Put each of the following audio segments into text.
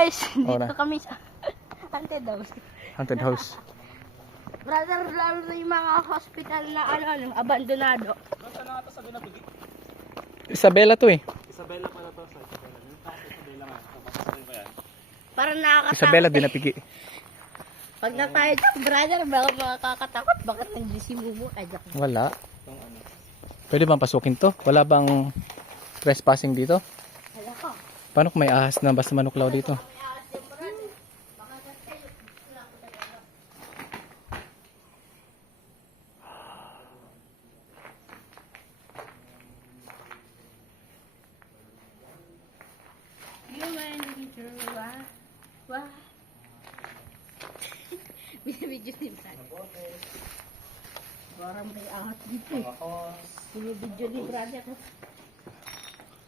guys, Oo dito na. kami sa haunted house. Haunted house. Brother, lalo na yung mga hospital na abandonado. Saan na ito sa Binapigi? Isabela to eh. Isabela pala to sa Isabela. Yung sa Isabela nga. Kapag ba yan? Parang nakakatakot Isabela eh. Binapigi. Pag na tayo dyan, brother, baka makakatakot. Bakit nandiyan si Mumu? Ay, dyan. Wala. Itong ano. Pwede bang pasukin to? Wala bang trespassing dito? Wala ko. Paano kung may ahas na basta manuklaw dito? Human nature, wah. Binibidyo ni brother. Parang may ahas dito eh. Binibidyo ni brother.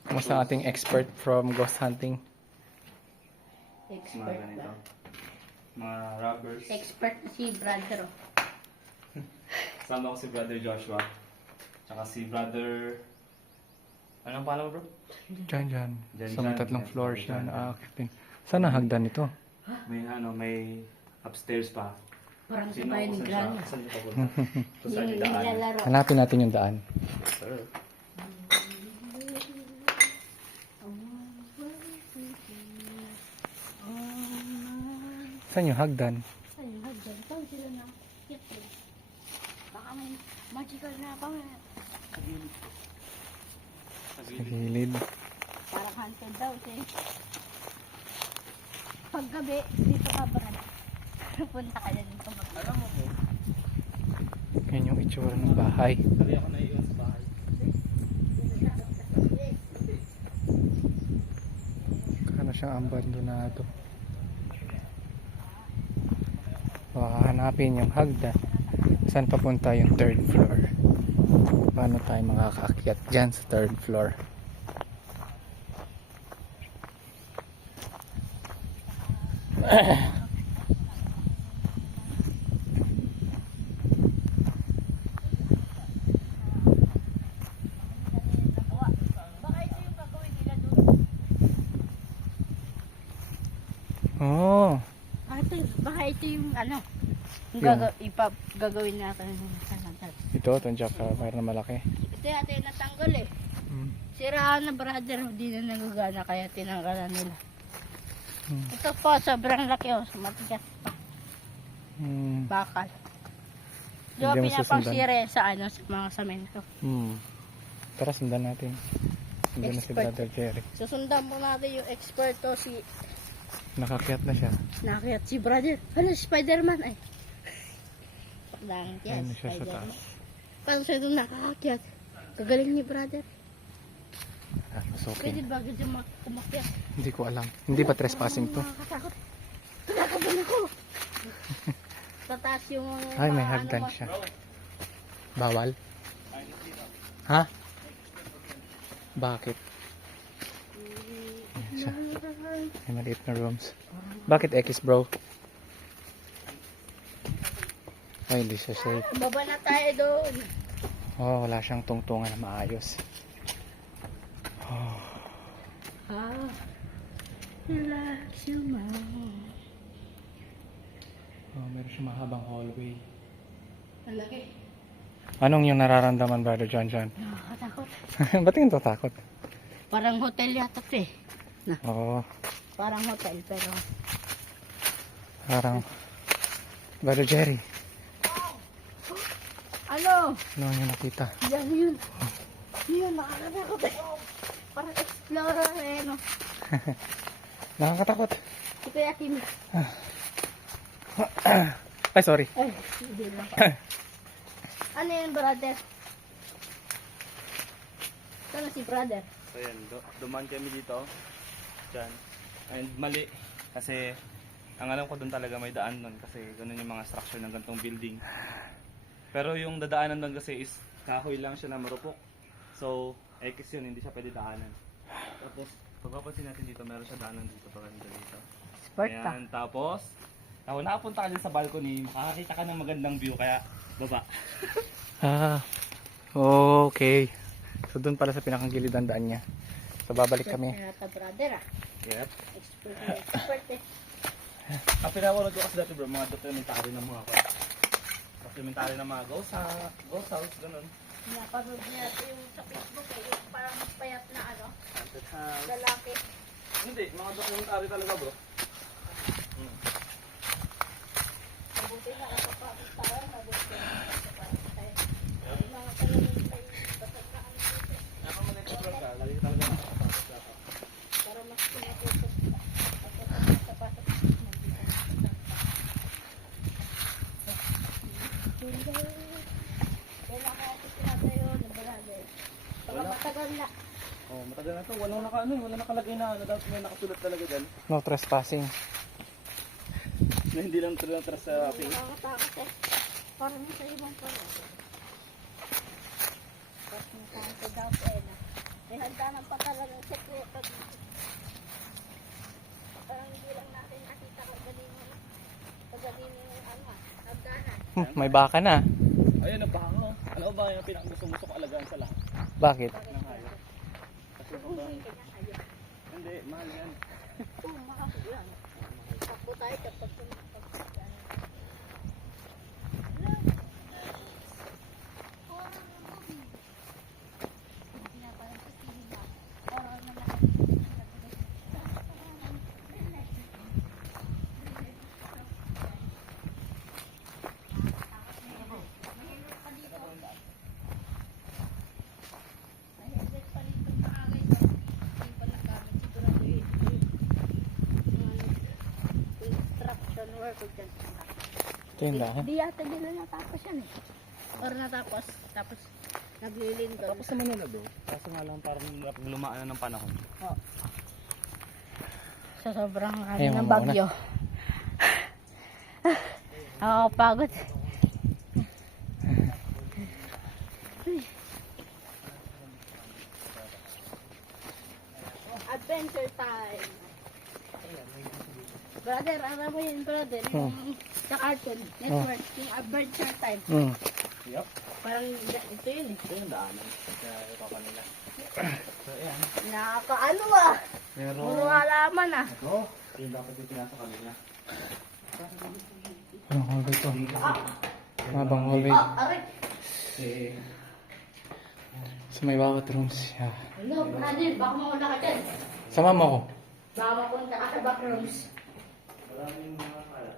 Kumusta ang ating expert from ghost hunting? Mga Expert ganito. ba? Mga rubbers. Expert si brother. Oh. Kasama ko si Brother Joshua. Tsaka si Brother... Anong pala bro? Diyan, diyan. Diyan, Sa may diyan. tatlong Diyan, floor diyan, siya diyan. na aakitin. Saan ang hagdan ito? May upstairs pa. Parang sa Sino bayan ako ni saan Grania. siya? Saan siya papunta? Kung saan Yung yung daan? nilalaro. Hanapin natin yung daan. Sir. Saan yung hagdan? Ayun, hagdan. Saan sila na? Cute eh. Baka may magical na pa. Sa gilid. Parang haunted daw eh. Paggabi, dito ka brad. Punta ka na dito mag- Alam mo po, Yan yung itsura ng bahay. sabi ako naiiwan sa bahay. Kano siyang abandonado. Hanapin yung hagdan. Saan papunta yung third floor? Paano tayo makakaakyat dyan sa third floor? Baka ito yung gagawin nila doon. Oh, Baka ito yung ano. Yung Yung- gagawin natin sa hagdan. ito, itong jaka, mayroon na malaki. Ito yata yung natanggal eh. Siraan na brother, hindi na nagagana kaya tinanggalan nila. Ito po, sobrang laki oh, matigas pa, Hmm. bakal. Di ba Hindi mo pinapang susundan. sire sa ano, sa mga samento. Hmm. Tara, sundan natin. Sundan na si Expert. Brother Jerry. Susundan po natin yung expert to, si Nakakyat na siya. nakakit si brother. Ano, si Spider-Man ay. Pakdangit yan, Ayun na siya sa Spider-Man. taas. Paano siya doon nakakakyat? Kagaling ni brother. Ah, pasukin. Pwede ba ganyan umakyat? Hindi ko alam. Hindi pa trespassing to. Nakakatakot. Kinakabahan ako. Tataas yung Ay, may mga hagdan ano mo. siya. Bawal? Ha? Bakit? Ayan siya. May maliit na rooms. Bakit X bro? Ay, hindi siya safe. Baba na tayo doon. Oh, wala siyang tungtungan na maayos. Ah, relax your mind. Oh, meron siyang mahabang hallway. Ang laki. Anong yung nararamdaman, Brother John John? Nakakatakot. Ba't yung tatakot? Parang hotel yata to eh. Oo, Parang hotel pero parang... Brother Jerry, ano? ano yung nakita? Yan yun. Yun, nakakatakot eh. Parang explorer eh no. Nakakatakot. Si Kuya Kim. Ay, sorry. Ay, hindi lang. Ano yun brother? Saan na si brother? So yan, dumaan kami dito. Diyan. And mali. Kasi ang alam ko doon talaga may daan doon. Kasi ganun yung mga structure ng ganitong building. Pero yung dadaanan doon kasi is kahoy lang siya na marupok. So, X yun, hindi siya pwede daanan. Tapos, pagpapansin natin dito, meron siya daanan dito. Pagkakita dito. Sport ka. Ayan, tapos, nakapunta ka dyan sa balcony, makakakita ka ng magandang view, kaya baba. Ah, okay. So, doon pala sa pinakang gilid ang daan niya. So babalik kami. Nata brother ah. Yep. Expert na expert eh. Ang pinapanood ko kasi dati bro, mga documentary ng mga documentary ng mga ghost house, ganun. Napanood niya yung sa Facebook eh. Yung parang payat na ano. Haunted house. Lalaki. Hindi, mga documentary talaga bro. Mabuti na nakapapit tayo. Mabuti na nakapapit tayo. Yung mga talagang may basag na ano dito. Nakamalit ko talaga, lagi talaga nakakapasok dapat. Para mas pinatutok. Sa pasok. Wala kaya ito sinatayo na brother. Baka Wala. matagal na. Oh, matagal na to, wala nakalagay na ano, dapat may nakasulat talaga dyan. No trespassing. Na hindi lang trust sa ating. Nakakatakot eh. Parang sa ibang pala. Tapos yung kanto daw po eh na. May hagdanan pa talagang sekreto dito. Parang hindi lang natin nakita kagaling yung ano ah, hagdanan. May baka na. Ayun, nabahango. Ano ba yung pinakagusto mo ko alagaan sa lahat? Bakit? Ng hayop. Kasi Uy, kanya kayo. hindi, mahal yan. Oo, makakulang. Takbo tayo kapag tumakbo. Construction worker dyan. Ito yung dahan. Di yata nila natapos yan eh. Or natapos, tapos naglilindol. Tapos naman nila bro. Kaso nga lang parang lumaan na ng panahon. Sa sobrang ano Ayaw ng mo bagyo. Nakakapagod. Adventure time. Brother, alam mo yun brother, yung sa Cartoon Network, yung Adventure Time. Yup. Parang ito yun eh. Ito yung daanan. Kaya ito kanila. So ayan. Nakakaano ah. Meron. Puro halaman ah. Ito. Ito yung dapat yung pinasok kanila. Anong hallway to? Mabang hallway. Aray. Eh. So may bawat rooms siya. Hello, brother, baka mauna ka dyan. Sama mo ko. Baka mapunta ka sa backrooms. Maraming mga kaya.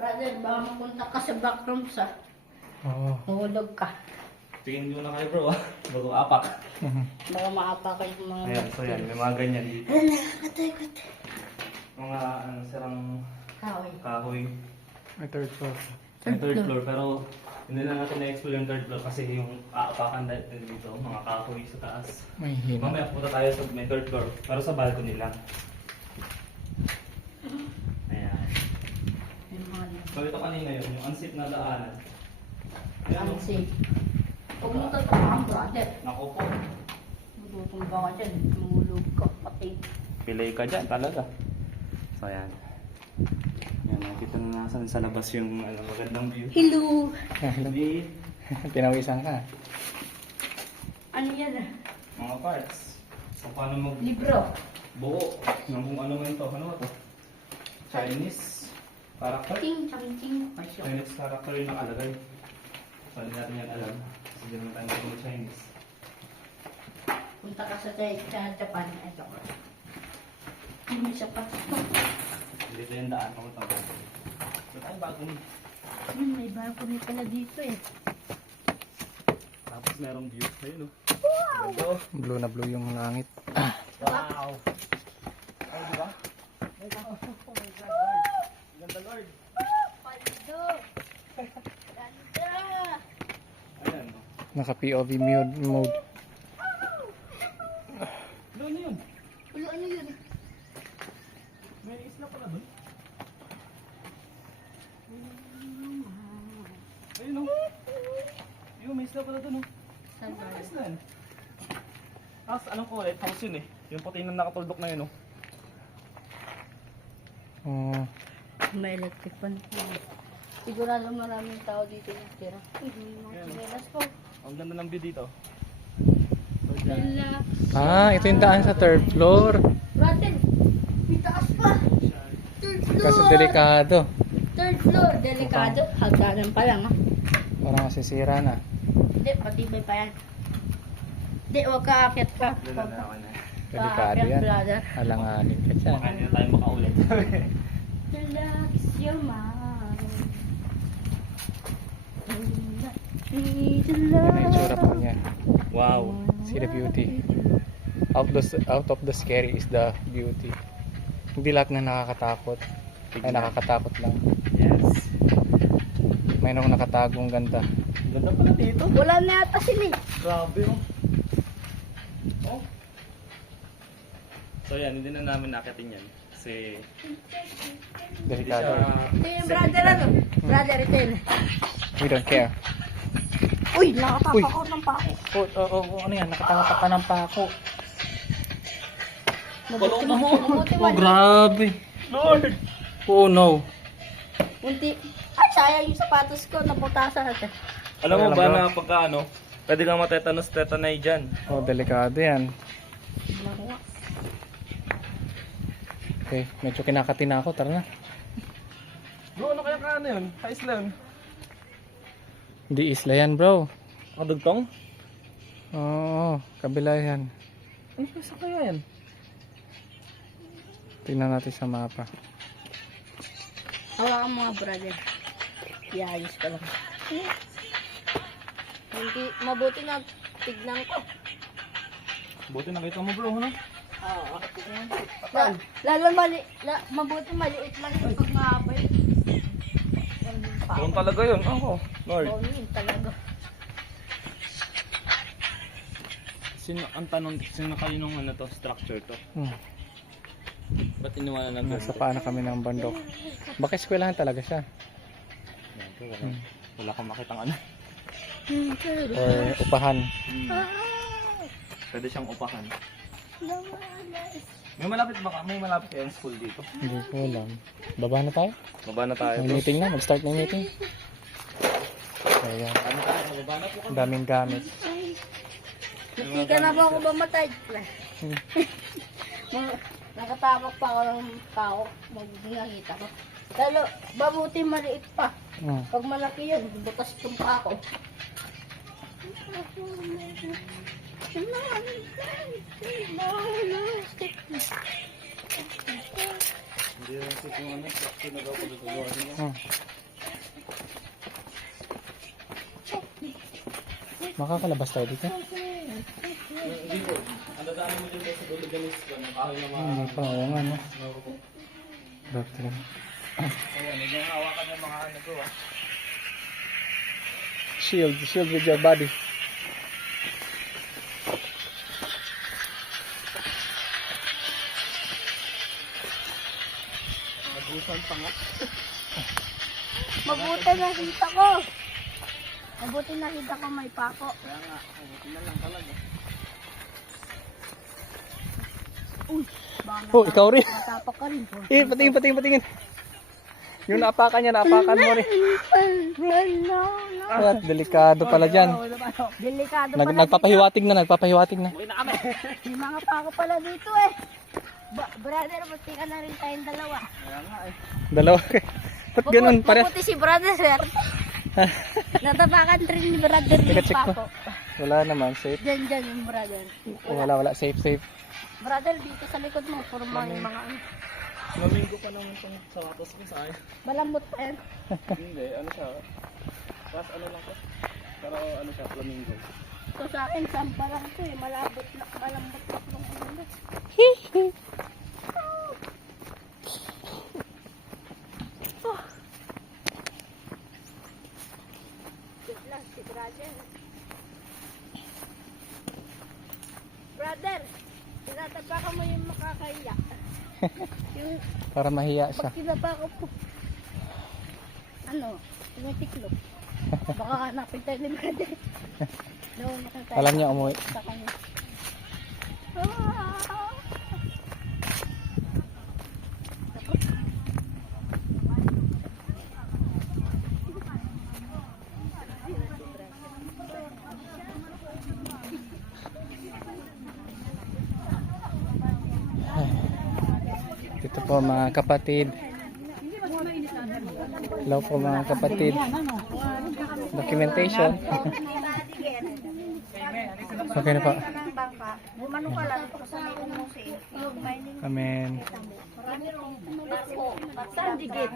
Brother, baka mapunta ka sa backrooms ah. Oo. Mahulog ka. Tingin nyo na kayo bro ah. Bago apak. Baka maapa ka yung mga... Ayan, so yan. May mga ganyan dito. Hala, katakot. Mga ano, sirang Kahoy. kahoy. May third floor. Yung third floor. Pero hindi na natin na-explore yung third floor kasi yung aapakan dahil dito. Mga kahoy sa taas. May hina. Mamaya punta tayo sa may third floor. Pero sa balcony lang. Ayan. Yung mga... So ito kanina yun. Yung unsafe na daanan. Ayan. Unsafe. Huwag mo tatamaan, brother. Naku po. Magutumba ka dyan. Mahulog ka pati. Pilay ka dyan talaga. So ayan. Ayan, nakita na nasan sa labas yung ano, magandang view. Hello! Hindi. Pinawisan ka. Ano yan ah? Mga parts. So paano Libro. magbuo ng kung ano man ito. Ano ba ito? Chinese character? Ting, chang, ting. Pasyo. Chinese character yung nakalagay. So hindi natin yan alam. Kasi hindi naman tayo ng Chinese. Punta ka sa Japan. Ito. Ano siya pa? Dito yung daan. Kamusta ba? Ito ay bago ni. May balcony pala dito eh. Tapos merong view. Ayun o. Wow! Blue na blue yung langit. Wow! Oh, di ba? Oh my God, Lord. Ganda, Lord. Paldo! Ganda! Ayan. Naka POV mode. Doon yun. Ulo, ano yun? May isla pala doon. Ayun o. Yung may isla pala doon o. Saan ba? May isla yan. Tapos alam ko ulit, house yun eh. Yung puti na nakatuldok na yun o. Oo. May electric pan. Sigurado maraming tao dito yung tira. Uy, may mga Ayan. chinelas po. Ang ganda ng view dito. So Relax. Ito yung daan sa third floor. Brother, may taas pa. Third floor. Kasi delikado. Third floor. Delikado. Hagdanan pa lang ah. Parang masisira na. Hindi, patibay pa yan. Hindi, huwag ka aakyat pa. Wala na ako na. Delikado yan. Brother. Alanganin ka dyan. Baka hindi na tayo makaulit. Relax your mind. Yan ang itsura pa niya. Wow. See the beauty. Out of the scary is the beauty. Hindi lahat na nakakatakot. Ay nakakatakot lang. Yes. Mayroong nakatagong ganda. Ganda pala dito. Wala na yata sila eh. Grabe oh. Oh. So yan, hindi na namin nakatin yan. Kasi hindi Delikado. siya... Ito yung brother ano? Brother, ito yun. We don't care. Uy, nakatapak ako ng pako. Ano yan? Nakatapak ka ng pako. Mabuti man. Grabe. Lord! Oh no. Unti. Ay, sayang yung sapatos ko. Naputasan natin. Alam mo Alam ba mo? na pagka ano, pwede kang matetanus, tetanay dyan. Delikado yan. Okay, medyo kinakatina ako. Tara na. Bro, ano kaya ka ano yun? Ka-isla yun? Hindi isla yan, bro. Nakadugtong? Oo, kabila yan. Ano sa kaya yan? Tingnan natin sa mapa. Hawakan mga brother. Iayos ka lang. Hindi, mabuti na tignan ko. Buti nakita mo bro, ano? Oo, tignan ko. Lalo mabuti maliit lang yung pag mahaba yun. Doon talaga yun. Ako, Lord. Bawin talaga. Ang tanong, sino kayo nung ano to, structure to? Ba't iniwanan ng Nasa paana kami ng bandok. Baka eskwelahan talaga siya. Wala akong makitang ano. Or upahan. Pwede siyang upahan. May malapit kayong school dito. Hindi ko alam. Baba na tayo? Baba na tayo. May meeting na. Mag-start na yung meeting. Ayan. Ano tayo? Baba na po Ang daming gamit. Hindi ka na ba ako mamatay? Nakatapak pa ako ng tao. Nakita ko. Lalo, mabuti maliit pa. Pag malaki yun, butas itong pa ako. Hindi lang sa kung ano, sinagaw ko dito gawa nila. Makakalabas tayo dito? Hindi po. Ang dadaanan mo din sa dulo ganis ko. Nakahoy na mga... Hindi pa. Oo nga, no? Back to them. Ayan, hindi nga hawakan yung mga ano ko ah. Shield with your body. Nagusan pa nga. Mabuti nakita ko. Mabuti nakita ko may pako. Kaya nga, mabuti na lang talaga. Uy, baka Oh, ikaw rin. natapak ka rin. Patingin. Yung naapakan niya, naapakan mo rin. At delikado pala dyan. Delikado pala. Nagpapahiwatig na. May mga pako pala dito eh. Brother, buti ka na rin tayong dalawa. Kaya nga eh. Dalawa. Ba't ganun? Pare. Mabuti si brother, sir. Natapakan rin ni brother Teka, yung check ko. pako. Wala naman. Safe. Diyan yung brother. Wala. Safe. Brother, dito sa likod mo, puro mga yung mga ano. Flamingo pa naman itong sapatos ko sa akin. Malambot pa yan. Hindi, ano siya. Tapos ano lang ko. Pero ano siya, flamingo. So sa akin, sampa lang ito eh. Malambot lang yung ulo. Lang si brother. Brother, tinatapakan mo yung makakaiyak. Yung Para mahiya siya. pag tinapakan po. Ano? Tumitiklop. Baka hanapin tayo ni brother. Nauna ka tayo. Alam niya umuwi. Sa kanya. Ito po mga kapatid. Hello po mga kapatid. Documentation. Okay na po. Amen. Saan digit?